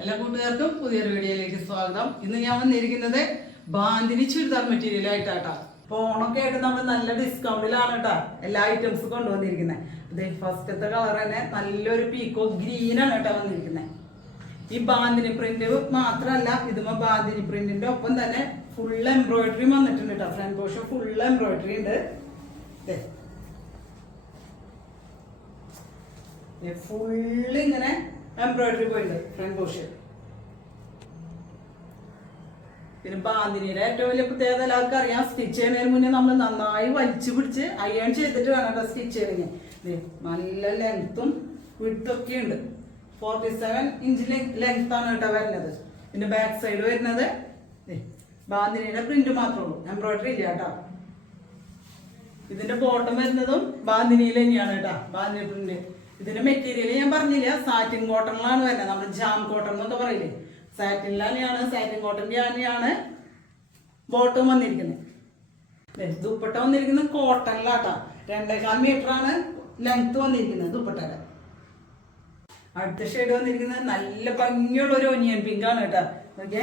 എല്ലാ കൂട്ടുകാർക്കും പുതിയൊരു വീഡിയോയിലേക്ക് സ്വാഗതം. ഇന്ന് ഞാൻ വന്നിരിക്കുന്നത് ബാന്തിനി ചുരിദാർ മെറ്റീരിയൽ ആയിട്ടാട്ടാ. ഓണൊക്കെ ആയിട്ട് നമ്മൾ നല്ല ഡിസ്കൗണ്ടിലാണ് കേട്ടാ എല്ലാ ഐറ്റംസും കൊണ്ടുവന്നിരിക്കുന്നത് അതെ ഫസ്റ്റത്തെ കളർ തന്നെ നല്ലൊരു പീക്കോ ഗ്രീൻ ആണ് കേട്ടോ വന്നിരിക്കുന്നത് ഈ ബാന്തിനി പ്രിന്റ് മാത്രല്ല ഇതുമ്മ ബാന്തിനി പ്രിന്റിന്റെ ഒപ്പം തന്നെ ഫുൾ എംബ്രോയിഡറിയും വന്നിട്ടുണ്ട് കേട്ടോ. ഫ്രണ്ട് പോഷൻ ഫുൾ എംബ്രോയിഡറി ഉണ്ട്. ഫുള്ള് ഇങ്ങനെ എംബ്രോയിഡറി പോയിട്ടുണ്ട് ഫ്രണ്ട് പോർഷൻ പിന്നെ ബാന്തിനിയുടെ ഏറ്റവും വലിയ പ്രത്യേകത എല്ലാവർക്കും അറിയാം. സ്റ്റിച്ച് ചെയ്യുന്നതിന് മുന്നേ നമ്മൾ നന്നായി വലിച്ചു പിടിച്ച് അയൺ ചെയ്തിട്ട് വേണം സ്റ്റിച്ച് ചെയ്യണമെങ്കിൽ നല്ല ലെങ്ത്തും വിടുത്തൊക്കെ ഉണ്ട്. ഫോർട്ടി സെവൻ ഇഞ്ച് ലെങ്ത് ആണ് കേട്ടോ വരുന്നത്. പിന്നെ ബാക്ക് സൈഡ് വരുന്നത് ബാന്തിനിയുടെ പ്രിന്റ് മാത്രമേ ഉള്ളൂ. എംബ്രോയിഡറി ഇല്ല കേട്ടോ. ഇതിന്റെ ബോട്ടം വരുന്നതും ബാന്തിനിയിൽ തന്നെയാണ് കേട്ടോ ബാന്തിനി പ്രിന്റ് ഇതിന്റെ മെറ്റീരിയൽ ഞാൻ പറഞ്ഞില്ല? സാറ്റിൻ കോട്ടണിലാണ് വരുന്നത്. നമ്മൾ ജാം കോട്ടൺ എന്നൊക്കെ പറയില്ലേ? സാറ്റിൻ സാറ്റിൻ കോട്ടന്റെ തന്നെയാണ് ബോട്ടും വന്നിരിക്കുന്നത്. ദുപ്പട്ട വന്നിരിക്കുന്നത് കോട്ടണിലാട്ടാ രണ്ടേകാൽ മീറ്റർ ആണ് ലെങ്ത് വന്നിരിക്കുന്നത് ദുപ്പട്ടയുടെ. അടുത്ത ഷെയ്ഡ് വന്നിരിക്കുന്നത് നല്ല ഭംഗിയുള്ള ഒരു ഒനിയൻ പിങ്ക് ആണ് കേട്ടോ ഓക്കെ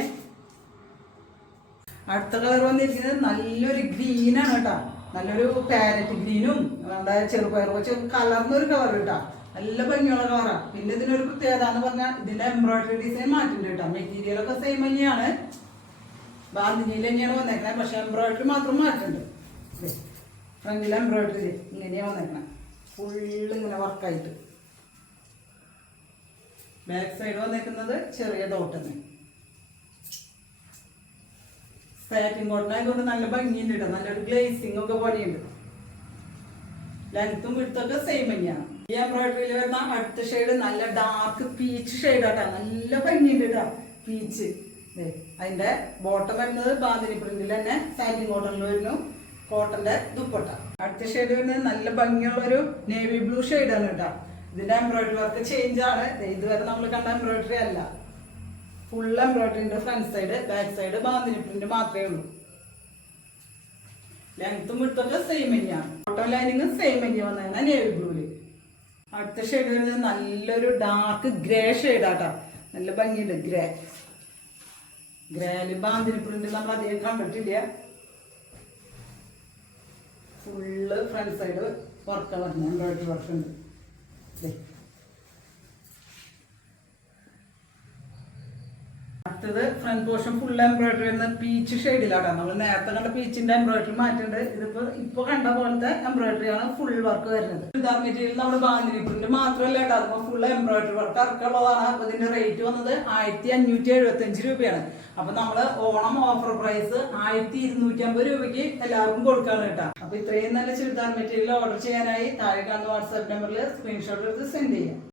അടുത്ത കളർ വന്നിരിക്കുന്നത് നല്ലൊരു ഗ്രീൻ ആണ് കേട്ടോ നല്ലൊരു പാരറ്റ് ഗ്രീനും നമ്മുടെ ചെറുപയർ വെച്ച് കലർന്നൊരു കളർ കേട്ടോ നല്ല ഭംഗിയുള്ള കളറാണ് പിന്നെ ഇതിനൊരു പ്രത്യേകത എന്ന് പറഞ്ഞാൽ ഇതിന്റെ എംബ്രോയിഡറി ഡിസൈൻ മാറ്റുന്നുണ്ട് കേട്ടോ. മെറ്റീരിയൽ ഒക്കെ സെയിം തന്നെയാണ്. ബാന്തിനിയിൽ തന്നെയാണ് വന്നേക്കണേ. പക്ഷെ എംബ്രോയിഡറി മാത്രം മാറ്റുന്നുണ്ട് ഫ്രണ്ടിൽ എംബ്രോയിഡറി ഇങ്ങനെയാണ് വന്നേക്കണേ. ഫുള്ള് ഇങ്ങനെ വർക്കായിട്ട് ബാക്ക് സൈഡ് വന്നേക്കുന്നത് ചെറിയ ഡോട്ടന്ന് സാറ്റിൻ കോട്ടനായതുകൊണ്ട് നല്ല ഭംഗിയുണ്ട് കേട്ടോ. നല്ലൊരു ഗ്ലേസിംഗ് ഒക്കെ പണിയുണ്ട്. ലെങ്ത്തും വിടുത്തൊക്കെ സെയിം തന്നെയാണ് ഈ എംബ്രോയിഡറിയിൽ വരുന്ന അടുത്ത ഷെയ്ഡ് നല്ല ഡാർക്ക് പീച്ച് ഷെയ്ഡ് ആട്ടാ. നല്ല ഭംഗിയുണ്ട് കേട്ടോ പീച്ച് അതിന്റെ ബോട്ടം വരുന്നത് ബാന്തിനി പ്രിന്റിൽ തന്നെ സാറ്റിൻ കോട്ടണിൽ വരുന്നു. കോട്ടന്റെ ദുപ്പട്ട. അടുത്ത ഷെയ്ഡ് വരുന്നത് നല്ല ഭംഗിയുള്ള ഒരു നേവി ബ്ലൂ ആണ് കേട്ടോ ഇതിന്റെ എംബ്രോയിഡറി വർക്ക് ചേഞ്ച് ആണ്. ഇതുവരെ നമ്മൾ കണ്ട എംബ്രോയിഡറി അല്ല. ഫുൾ എംബ്രോയിഡറി ഉണ്ട് front side back side bandhani print മാത്രമേ ഉള്ളൂ. ലെങ്ത്തും വിട്ടൊക്കെ സെയിം തന്നെയാണ് ഓട്ടോ ലൈനിങ് സെയിം തന്നെയാണ് വന്നതാണ് നേവി ബ്ലൂൽ അടുത്ത ഷെയ്ഡ് വരുന്നത് നല്ലൊരു ഡാർക്ക് ഗ്രേ ഷെയ്ഡാട്ടോ നല്ല ഭംഗിയുണ്ട് ഗ്രേ ഗ്രേൽ ബാന്തിനി പ്രിന്റ് നമ്മൾ അധികം കണ്ടിട്ടില്ല. ഫുള്ള് ഫ്രണ്ട് സൈഡ് വർക്ക് വരുന്നുണ്ട് എംബ്രോയിഡറി വർക്ക് ഉണ്ട്. അടുത്തത് ഫ്രണ്ട് പോർഷൻ ഫുൾ എംബ്രോയിഡറി വരുന്ന പീച്ച് ഷെയ്ഡിലാണ് നമ്മൾ നേരത്തെ കണ്ട പീച്ചിന്റെ എംബ്രോയിഡറി മാറ്റേണ്ടത് ഇതിപ്പോ ഇപ്പൊ കണ്ട പോലത്തെ എംബ്രോയിഡറി ആണ് ഫുൾ വർക്ക് വരുന്നത്. ചുരിദാർ മെറ്റീരിയൽ നമ്മുടെ ബാന്തിനി പ്രിന്റ് മാത്രമല്ല കേട്ടോ. അതിപ്പോ ഫുൾ എംബ്രോയിഡറി വർക്ക് ഇറക്കുള്ളതാണ് അപ്പൊ ഇതിന്റെ റേറ്റ് വന്നത് ആയിരത്തി അഞ്ഞൂറ്റി എഴുപത്തി അഞ്ച് രൂപയാണ്. അപ്പൊ നമ്മൾ ഓണം ഓഫർ പ്രൈസ് ആയിരത്തി ഇരുന്നൂറ്റി അമ്പത് രൂപയ്ക്ക് എല്ലാവർക്കും കൊടുക്കാണ് കേട്ടോ. അപ്പൊ ഇത്രയും നല്ല ചുരിദാർ മെറ്റീരിയൽ ഓർഡർ ചെയ്യാനായി താഴെ കാണുന്ന വാട്സാപ്പ് നമ്പറിൽ സ്ക്രീൻഷോട്ട് എടുത്ത് സെൻഡ് ചെയ്യാം.